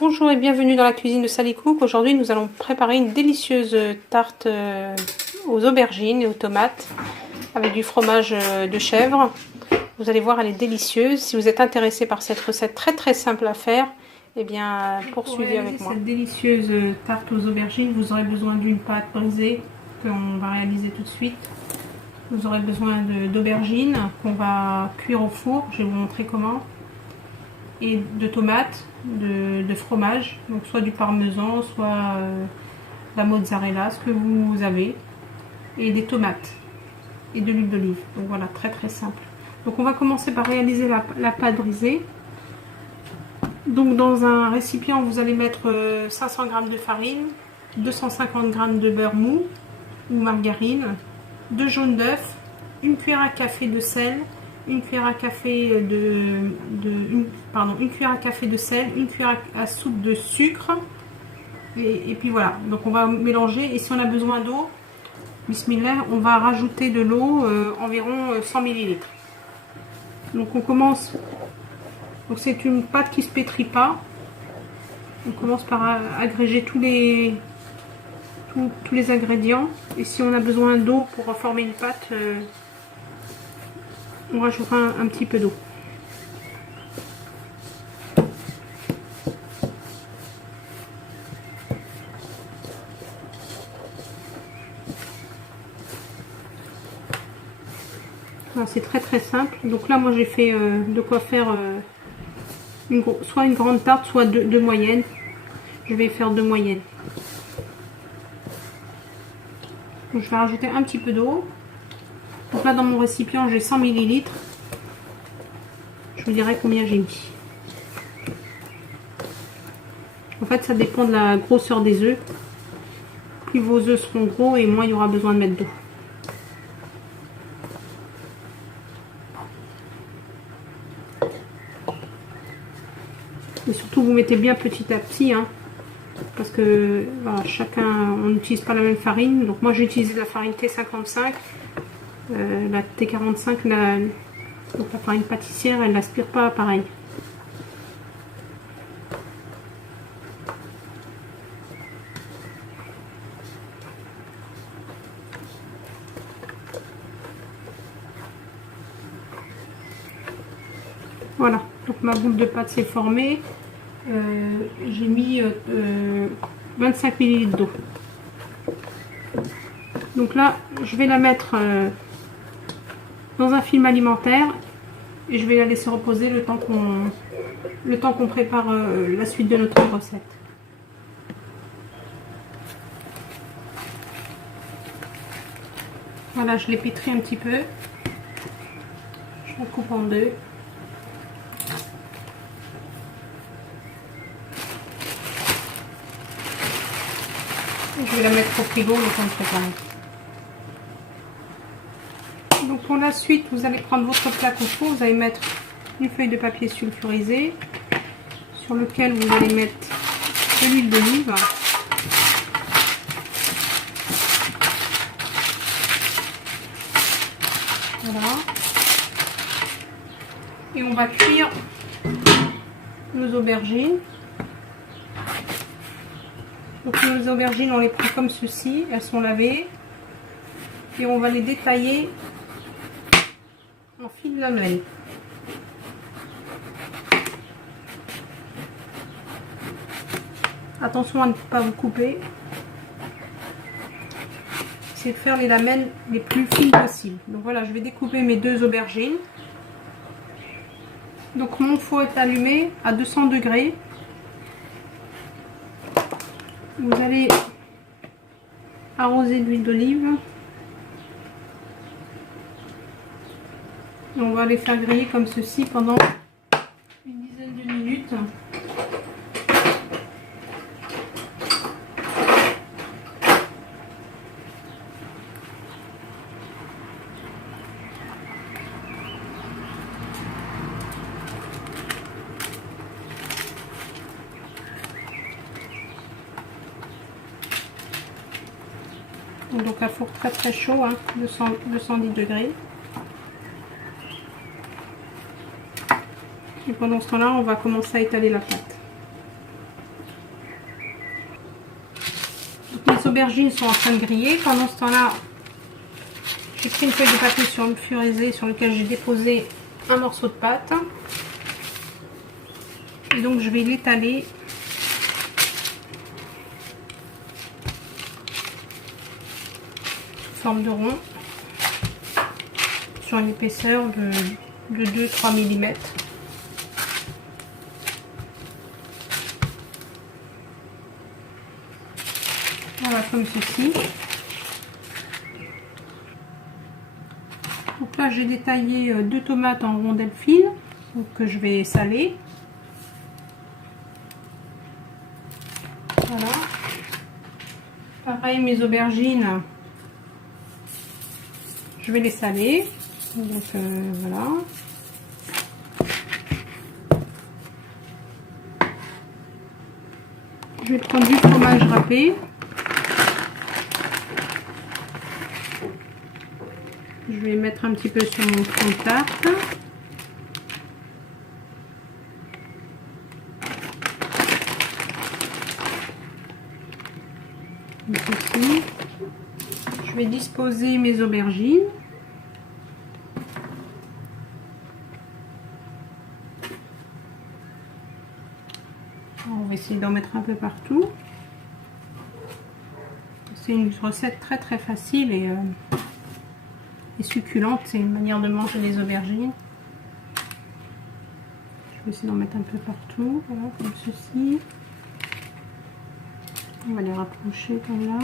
Bonjour et bienvenue dans la cuisine de Sally Cook. Aujourd'hui nous allons préparer une délicieuse tarte aux aubergines et aux tomates avec du fromage de chèvre. Vous allez voir, elle est délicieuse. Si vous êtes intéressé par cette recette très simple à faire, eh bien poursuivez avec moi. Cette délicieuse tarte aux aubergines, vous aurez besoin d'une pâte brisée qu'on va réaliser tout de suite. Vous aurez besoin d'aubergines qu'on va cuire au four, je vais vous montrer comment. Et de tomates, de fromage, donc soit du parmesan, soit la mozzarella, ce que vous avez, et des tomates et de l'huile d'olive. Donc voilà, très simple. Donc on va commencer par réaliser la pâte brisée. Donc dans un récipient, vous allez mettre 500 g de farine, 250 g de beurre mou ou margarine, 2 jaunes d'œufs, une cuillère à café de sel, une cuillère à café une cuillère à café de sel, une cuillère à soupe de sucre, et puis voilà. Donc on va mélanger, et si on a besoin d'eau, bismillah, on va rajouter de l'eau, environ 100 ml. Donc on commence, donc c'est une pâte qui se pétrit pas. On commence par agréger tous les ingrédients, et si on a besoin d'eau pour former une pâte, on rajoutera un petit peu d'eau. C'est très simple. Donc là moi j'ai fait de quoi faire soit une grande tarte, soit deux moyennes. Je vais faire 2 moyennes. Donc je vais rajouter un petit peu d'eau. Donc là dans mon récipient j'ai 100 ml. Je vous dirai combien j'ai mis. En fait ça dépend de la grosseur des œufs. Plus vos œufs seront gros et moins il y aura besoin de mettre d'eau. Et surtout vous mettez bien petit à petit, hein, parce que voilà, on n'utilise pas la même farine. Donc moi j'ai utilisé la farine T55, la T45, donc la farine pâtissière, elle n'aspire pas pareil. Voilà, donc ma boule de pâte s'est formée. J'ai mis 25 ml d'eau. Donc là, je vais la mettre dans un film alimentaire et je vais la laisser reposer le temps qu'on prépare la suite de notre recette. Voilà, je l'ai pétri un petit peu. Je la coupe en deux. Je vais la mettre au frigo le temps de préparer. Donc pour la suite, vous allez prendre votre plaque au four, vous allez mettre une feuille de papier sulfurisé sur lequel vous allez mettre de l'huile d'olive. Voilà. Et on va cuire nos aubergines. Donc nos aubergines, on les prend comme ceci, elles sont lavées, et on va les détailler en fil lamelle. Attention à ne pas vous couper. Essayez de faire les lamelles les plus fines possibles. Donc voilà, je vais découper mes 2 aubergines. Donc mon four est allumé à 200 degrés. Vous allez arroser d'huile d'olive. On va les faire griller comme ceci pendant une dizaine de minutes. Donc un four très chaud, hein, 210 degrés. Et pendant ce temps-là, on va commencer à étaler la pâte. aubergines sont en train de griller. Pendant ce temps-là, j'ai pris une feuille de papier sulfurisé sur lequel j'ai déposé un morceau de pâte. Et donc je vais l'étaler sous forme de rond sur une épaisseur de 2-3 mm. Voilà, comme ceci. Donc là j'ai détaillé 2 tomates en rondelles fines, donc que je vais saler. Voilà. Pareil, mes aubergines, je vais les saler. Donc voilà. Je vais prendre du fromage râpé. Je vais mettre un petit peu sur mon fond de tarte. Ici. Je vais disposer mes aubergines. On va essayer d'en mettre un peu partout. C'est une recette très très facile et succulente. C'est une manière de manger les aubergines. Je vais essayer d'en mettre un peu partout, voilà, comme ceci. On va les rapprocher comme là.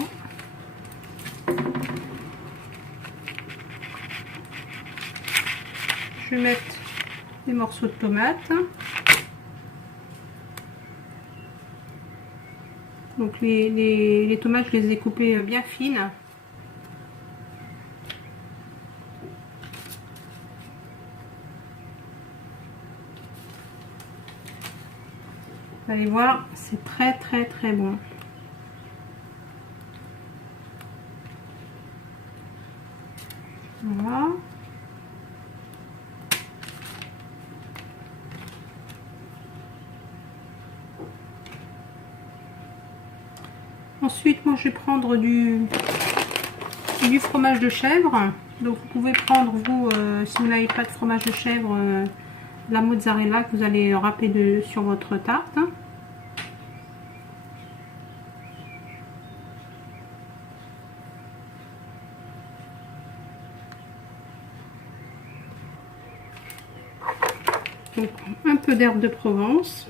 Je vais mettre des morceaux de tomates. Donc les tomates, je les ai coupées bien fines. Vous allez voir, c'est très très très bon. Voilà. Ensuite, moi je vais prendre du fromage de chèvre. Donc vous pouvez prendre, vous, si vous n'avez pas de fromage de chèvre, la mozzarella que vous allez râper sur votre tarte. Donc un peu d'herbe de Provence.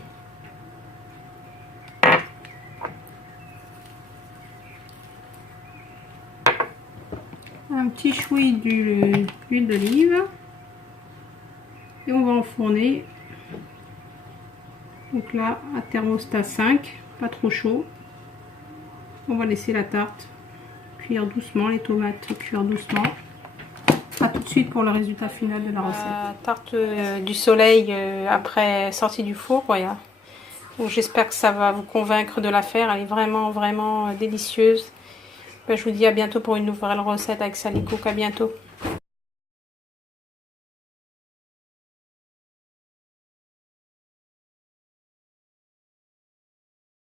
Un petit chouï d'huile d'olive. Et on va enfourner. Donc là, à thermostat 5, pas trop chaud. On va laisser la tarte cuire doucement, les tomates cuire doucement. A tout de suite pour le résultat final de la recette. La tarte du soleil après sortie du four, voilà. Donc j'espère que ça va vous convaincre de la faire. Elle est vraiment vraiment délicieuse. Ben, je vous dis à bientôt pour une nouvelle recette avec Sally Cook. À bientôt.